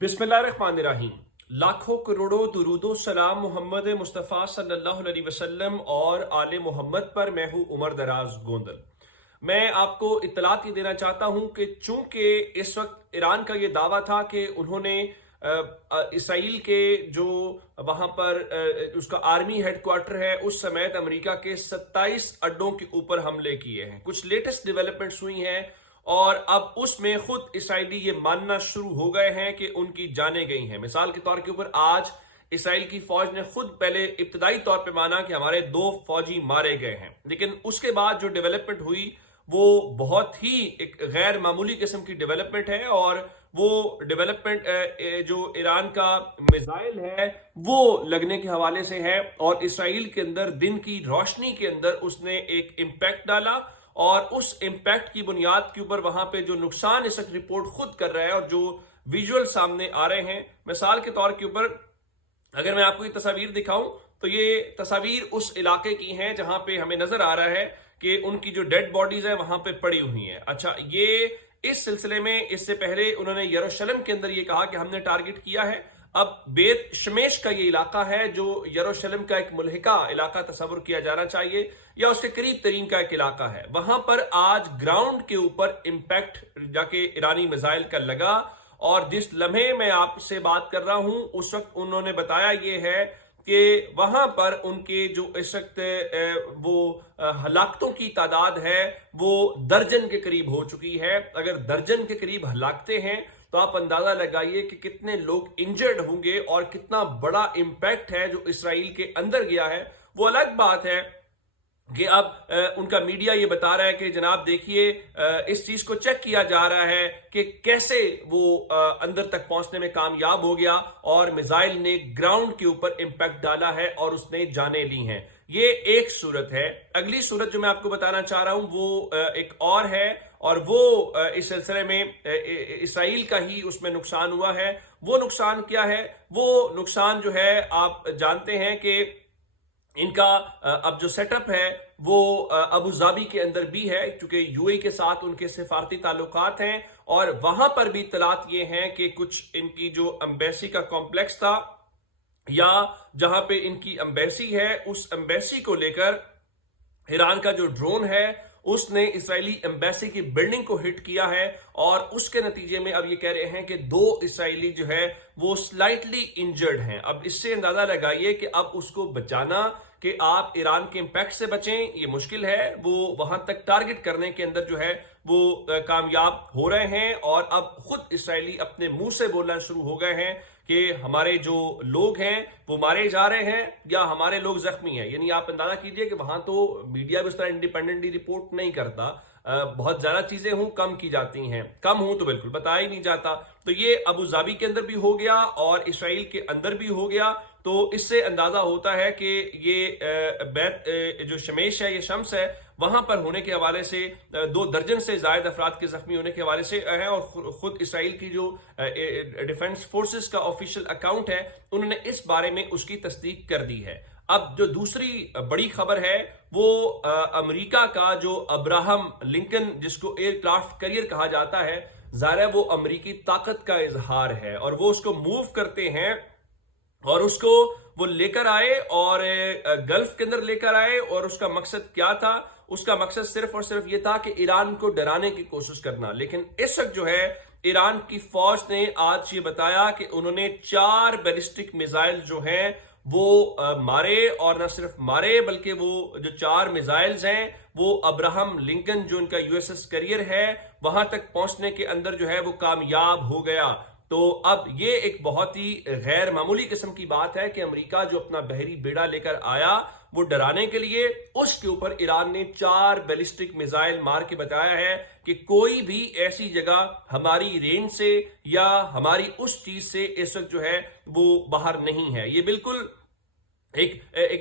बिस्मिल्लाहिर्रहमानिर्रहीम। लाखों करोड़ों दुरूदो सलाम मोहम्मद मुस्तफ़ा सल्लल्लाहु अलैहि वसल्लम और आले मोहम्मद पर। मैं हूँ उमर दराज गोंदल। मैं आपको इत्तलात ये देना चाहता हूँ कि चूंकि इस वक्त ईरान का ये दावा था कि उन्होंने इसराइल के जो वहाँ पर उसका आर्मी हेडक्वार्टर है उस समेत अमेरिका के 27 अड्डों के ऊपर हमले किए हैं। कुछ लेटेस्ट डेवलपमेंट्स हुई हैं और अब उसमें खुद इसराइली ये मानना शुरू हो गए हैं कि उनकी जानें गई हैं। मिसाल के तौर के ऊपर आज इसराइल की फौज ने खुद पहले इब्तदाई तौर पे माना कि हमारे 2 फौजी मारे गए हैं, लेकिन उसके बाद जो डेवलपमेंट हुई वो बहुत ही एक गैर मामूली किस्म की डेवलपमेंट है। और वो डेवलपमेंट जो ईरान का मिसाइल है वो लगने के हवाले से है और इसराइल के अंदर दिन की रोशनी के अंदर उसने एक इम्पैक्ट डाला और उस इम्पैक्ट की बुनियाद के ऊपर वहां पे जो नुकसान इस वक्त रिपोर्ट खुद कर रहा है और जो विजुअल सामने आ रहे हैं, मिसाल के तौर के ऊपर अगर मैं आपको ये तस्वीर दिखाऊं तो ये तस्वीर उस इलाके की हैं जहां पे हमें नजर आ रहा है कि उनकी जो डेड बॉडीज है वहां पे पड़ी हुई हैं। अच्छा, ये इस सिलसिले में इससे पहले उन्होंने यरूशलेम के अंदर ये कहा कि हमने टारगेट किया है। अब बेत शमेश का ये इलाका है जो यरूशलेम का एक मुल्हिका इलाका तस्वुर किया जाना चाहिए या उसके करीब तरीन का एक इलाका है। वहां पर आज ग्राउंड के ऊपर इंपैक्ट जाके ईरानी मिसाइल का लगा और जिस लम्हे मैं आपसे बात कर रहा हूं उस वक्त उन्होंने बताया ये है कि वहां पर उनके जो इस वक्त वो हलाकतों की तादाद है वो दर्जन के करीब हो चुकी है। अगर दर्जन के करीब हलाकतें हैं तो आप अंदाजा लगाइए कि कितने लोग इंजर्ड होंगे और कितना बड़ा इंपैक्ट है जो इसराइल के अंदर गया है। वो अलग बात है कि अब उनका मीडिया ये बता रहा है कि जनाब देखिए इस चीज को चेक किया जा रहा है कि कैसे वो अंदर तक पहुंचने में कामयाब हो गया और मिसाइल ने ग्राउंड के ऊपर इंपैक्ट डाला है और उसने जानें ली हैं। ये एक सूरत है। अगली सूरत जो मैं आपको बताना चाह रहा हूं वो एक और है और वो इस सिलसिले में इसराइल का ही उसमें नुकसान हुआ है। वो नुकसान क्या है? वो नुकसान जो है आप जानते हैं कि इनका अब जो सेटअप है वो अबू धाबी के अंदर भी है, क्योंकि यूएई के साथ उनके सिफारती ताल्लुकात हैं और वहां पर भी इत्तलात ये हैं कि कुछ इनकी जो एम्बेसी का कॉम्प्लेक्स था या जहां पे इनकी एम्बेसी है उस एम्बेसी को लेकर ईरान का जो ड्रोन है उसने इसराइली एम्बेसी की बिल्डिंग को हिट किया है और उसके नतीजे में अब ये कह रहे हैं कि 2 इसराइली जो है वो स्लाइटली इंजर्ड हैं। अब इससे अंदाजा लगाइए कि अब उसको बचाना कि आप ईरान के इंपैक्ट से बचें ये मुश्किल है। वो वहां तक टारगेट करने के अंदर जो है वो कामयाब हो रहे हैं और अब खुद इसराइली अपने मुंह से बोलना शुरू हो गए हैं कि हमारे जो लोग हैं वो मारे जा रहे हैं या हमारे लोग जख्मी हैं। यानी आप अंदाजा कीजिए कि वहां तो मीडिया भी उस तरह इंडिपेंडेंटली रिपोर्ट नहीं करता। बहुत ज्यादा चीजें हूं कम की जाती हैं, कम हूं तो बिल्कुल बताया ही नहीं जाता। तो ये अबू धाबी के अंदर भी हो गया और इसराइल के अंदर भी हो गया। तो इससे अंदाजा होता है कि ये बैत जो शमेश है, ये शम्स है, वहां पर होने के हवाले से 2 दर्जन से ज्यादा अफराद के जख्मी होने के हवाले से है। और खुद इसराइल की जो डिफेंस फोर्सेस का ऑफिशियल अकाउंट है उन्होंने इस बारे में उसकी तस्दीक कर दी है। अब जो दूसरी बड़ी खबर है वो अमेरिका का जो अब्राहम लिंकन जिसको एयरक्राफ्ट कैरियर कहा जाता है, ज़ाहिर है वो अमेरिकी ताकत का इजहार है और वो उसको मूव करते हैं और उसको वो लेकर आए और गल्फ के अंदर लेकर आए। और उसका मकसद क्या था? उसका मकसद सिर्फ और सिर्फ ये था कि ईरान को डराने की कोशिश करना। लेकिन इस वक्त जो है ईरान की फौज ने आज ये बताया कि उन्होंने 4 बैलिस्टिक मिसाइल जो हैं वो मारे और न सिर्फ मारे बल्कि वो जो 4 मिसाइल्स हैं वो अब्राहम लिंकन जो इनका यूएसएस कैरियर है वहां तक पहुंचने के अंदर जो है वो कामयाब हो गया। तो अब ये एक बहुत ही गैर मामूली किस्म की बात है कि अमेरिका जो अपना बहरी बेड़ा लेकर आया वो डराने के लिए, उसके ऊपर ईरान ने 4 बैलिस्टिक मिसाइल मार के बताया है कि कोई भी ऐसी जगह हमारी रेंज से या हमारी उस चीज से इस वक्त जो है वो बाहर नहीं है। ये बिल्कुल एक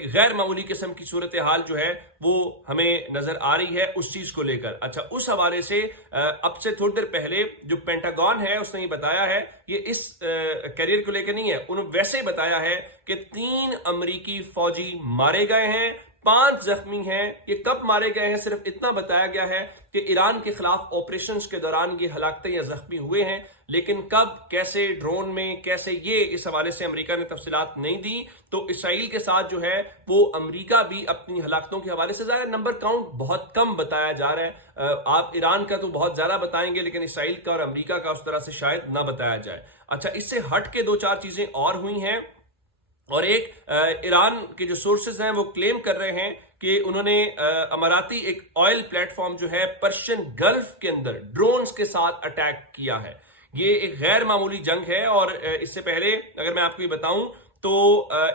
गैर मामूली किस्म की सूरत हाल जो है वो हमें नजर आ रही है उस चीज को लेकर। अच्छा, उस हवाले से अब से थोड़ी देर पहले जो पेंटागन है उसने ये बताया है, ये इस कैरियर को लेकर नहीं है, उन्होंने वैसे ही बताया है कि 3 अमेरिकी फौजी मारे गए हैं, 5 जख्मी हैं। ये कब मारे गए हैं सिर्फ इतना बताया गया है कि ईरान के खिलाफ ऑपरेशंस के दौरान ये हलाकतें या जख्मी हुए हैं, لیکن کب, کیسے, ڈرون میں کیسے, یہ اس حوالے سے امریکہ نے تفصیلات نہیں دی. تو اسرائیل کے ساتھ جو ہے وہ امریکہ بھی اپنی ہلاکتوں کے حوالے سے, ظاہر نمبر کاؤنٹ بہت کم بتایا جا رہا ہے, آپ ایران کا تو بہت زیادہ بتائیں گے لیکن اسرائیل کا اور امریکہ کا اس طرح سے شاید نہ بتایا جائے. اچھا, اس سے ہٹ کے 2-4 چیزیں اور ہوئی ہیں, اور ایک ایران کے جو سورسز ہیں وہ کلیم کر رہے ہیں کہ انہوں نے اماراتی ایک آئل پلیٹ فارم جو ہے پرشین گلف کے اندر ڈرونز کے ساتھ اٹیک کیا ہے. یہ ایک غیر معمولی جنگ ہے, اور اس سے پہلے اگر میں آپ کو یہ بتاؤں تو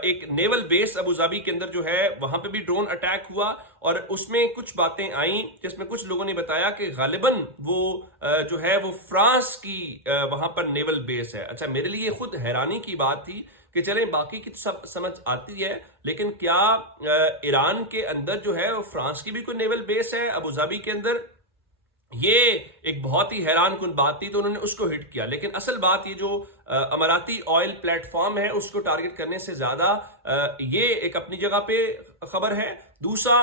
ایک نیول بیس ابو ظبی کے اندر جو ہے وہاں پہ بھی ڈرون اٹیک ہوا, اور اس میں کچھ باتیں آئیں جس میں کچھ لوگوں نے بتایا کہ غالباً وہ جو ہے وہ فرانس کی وہاں پر نیول بیس ہے. اچھا, میرے لیے خود حیرانی کی بات تھی کہ چلیں باقی کی سب سمجھ آتی ہے, لیکن کیا ایران کے اندر جو ہے وہ فرانس کی بھی کوئی نیول بیس ہے ابو ظبی کے اندر؟ یہ ایک بہت ہی حیران کن بات تھی, تو انہوں نے اس کو ہٹ کیا. لیکن اصل بات یہ جو اماراتی آئل پلیٹ فارم ہے اس کو ٹارگٹ کرنے سے زیادہ یہ ایک اپنی جگہ پہ خبر ہے. دوسرا,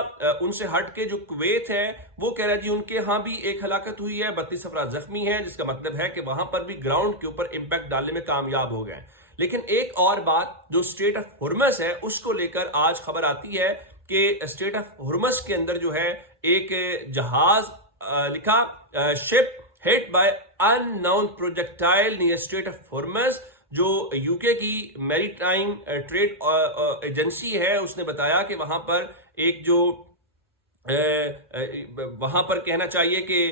ان سے ہٹ کے جو کویت ہے وہ کہہ رہا ہے جی ان کے ہاں بھی ایک ہلاکت ہوئی ہے, 32 افراد زخمی ہیں, جس کا مطلب ہے کہ وہاں پر بھی گراؤنڈ کے اوپر امپیکٹ ڈالنے میں کامیاب ہو گئے. لیکن ایک اور بات جو اسٹریٹ آف ہرمز ہے اس کو لے کر آج خبر آتی ہے کہ اسٹریٹ آف ہرمز کے اندر جو ہے ایک جہاز لکھا ship hit by unknown projectile near strait of Hormuz, جو یو کے کی میری ٹائم ٹریڈ ایجنسی ہے اس نے بتایا کہ وہاں پر ایک جو وہاں پر کہنا چاہیے کہ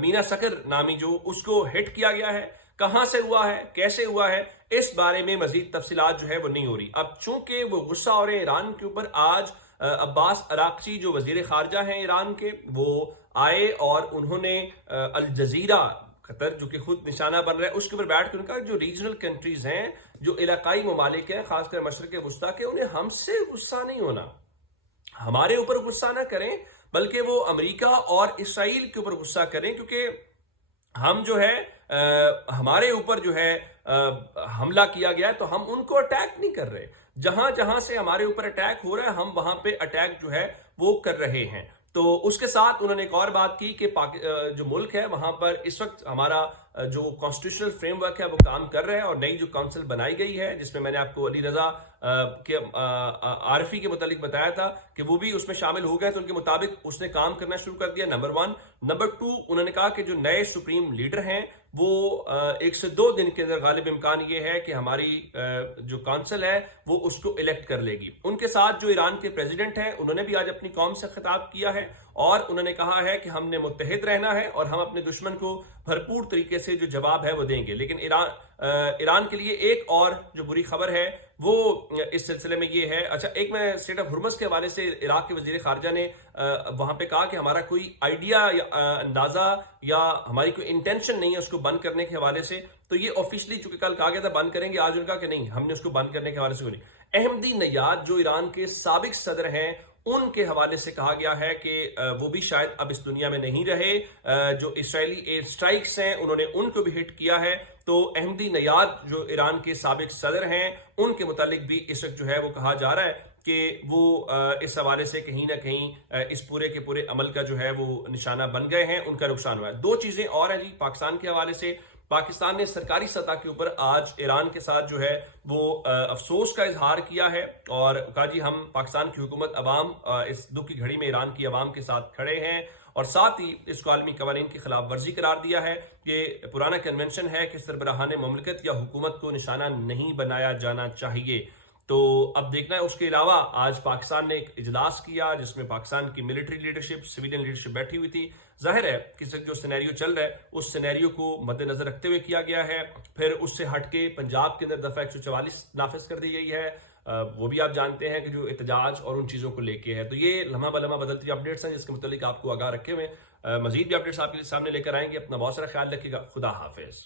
مینا سکر نامی جو اس کو ہٹ کیا گیا ہے. کہاں سے ہوا ہے, کیسے ہوا ہے, اس بارے میں مزید تفصیلات جو ہے وہ نہیں ہو رہی. اب چونکہ وہ غصہ ہو رہے ہیں ایران کے اوپر, آج عباس عراقچی جو وزیر خارجہ ہیں ایران کے وہ آئے اور انہوں نے الجزیرہ قطر جو کہ خود نشانہ بن رہا ہے اس کے اوپر بیٹھ کے ان کا جو ریجنل کنٹریز ہیں, جو علاقائی ممالک ہیں خاص کر مشرق وسطیٰ کے, انہیں ہم سے غصہ نہیں ہونا, ہمارے اوپر غصہ نہ کریں بلکہ وہ امریکہ اور اسرائیل کے اوپر غصہ کریں, کیونکہ ہم جو ہے ہمارے اوپر جو ہے حملہ کیا گیا ہے تو ہم ان کو اٹیک نہیں کر رہے, جہاں جہاں سے ہمارے اوپر اٹیک ہو رہا ہے ہم وہاں پہ اٹیک جو ہے وہ کر رہے ہیں. تو اس کے ساتھ انہوں نے ایک اور بات کی کہ جو ملک ہے وہاں پر اس وقت ہمارا جو کانسٹیٹیوشنل فریم ورک ہے وہ کام کر رہا ہے, اور نئی جو کونسل بنائی گئی ہے جس میں میں نے آپ کو علی رضا کے عارفی کے متعلق بتایا تھا کہ وہ بھی اس میں شامل ہو گئے, تو ان کے مطابق اس نے کام کرنا شروع کر دیا. نمبر 1. نمبر 2, انہوں نے کہا کہ جو نئے سپریم لیڈر ہیں وہ 1 سے 2 دن کے اندر غالب امکان یہ ہے کہ ہماری جو کونسل ہے وہ اس کو الیکٹ کر لے گی. ان کے ساتھ جو ایران کے پریزیڈنٹ ہیں انہوں نے بھی آج اپنی قوم سے خطاب کیا ہے, اور انہوں نے کہا ہے کہ ہم نے متحد رہنا ہے اور ہم اپنے دشمن کو بھرپور طریقے سے جو جواب ہے وہ دیں گے. لیکن ایران کے لیے ایک اور جو بری خبر ہے وہ اس سلسلے میں یہ ہے. اچھا, ایک میں اسٹریٹ آف ہرمز کے حوالے سے عراق کے وزیر خارجہ نے وہاں پہ کہا کہ ہمارا کوئی آئیڈیا یا اندازہ یا ہماری کوئی انٹینشن نہیں ہے اس کو بند کرنے کے حوالے سے. تو یہ آفیشلی چونکہ کل کہا گیا تھا بند کریں گے, آج ان کا کہ نہیں ہم نے اس کو بند کرنے کے حوالے سے کوئی نہیں. احمدی نیاد جو ایران کے سابق صدر ہیں ان کے حوالے سے کہا گیا ہے کہ وہ بھی شاید اب اس دنیا میں نہیں رہے. جو اسرائیلی ایئر سٹرائکس ہیں انہوں نے ان کو بھی ہٹ کیا ہے. تو احمدی نیاد جو ایران کے سابق صدر ہیں ان کے متعلق بھی اس وقت جو ہے وہ کہا جا رہا ہے کہ وہ اس حوالے سے کہیں نہ کہیں اس پورے کے پورے عمل کا جو ہے وہ نشانہ بن گئے ہیں, ان کا نقصان ہوا ہے. 2 چیزیں اور ہیں جی پاکستان کے حوالے سے. پاکستان نے سرکاری سطح کے اوپر آج ایران کے ساتھ جو ہے وہ افسوس کا اظہار کیا ہے اور کہا جی ہم پاکستان کی حکومت عوام اس دکھ کی گھڑی میں ایران کی عوام کے ساتھ کھڑے ہیں, اور ساتھ ہی اس کو عالمی قوانین کی خلاف ورزی قرار دیا ہے. یہ پرانا کنونشن ہے کہ سربراہان مملکت یا حکومت کو نشانہ نہیں بنایا جانا چاہیے. تو اب دیکھنا ہے. اس کے علاوہ آج پاکستان نے ایک اجلاس کیا جس میں پاکستان کی ملٹری لیڈرشپ, سویلین لیڈرشپ بیٹھی ہوئی تھی. ظاہر ہے کہ جو سینیریو چل رہا ہے اس سینیریو کو مد نظر رکھتے ہوئے کیا گیا ہے. پھر اس سے ہٹ کے پنجاب کے اندر دفعہ 144 نافذ کر دی گئی ہے, وہ بھی آپ جانتے ہیں کہ جو احتجاج اور ان چیزوں کو لے کے ہے. تو یہ لمحہ بلمحہ بدلتی اپڈیٹس ہیں جس کے متعلق آپ کو آگاہ رکھے ہوئے مزید بھی اپڈیٹس آپ کے سامنے لے کر آئیں گے. اپنا بہت سارا خیال رکھیے گا. خدا حافظ.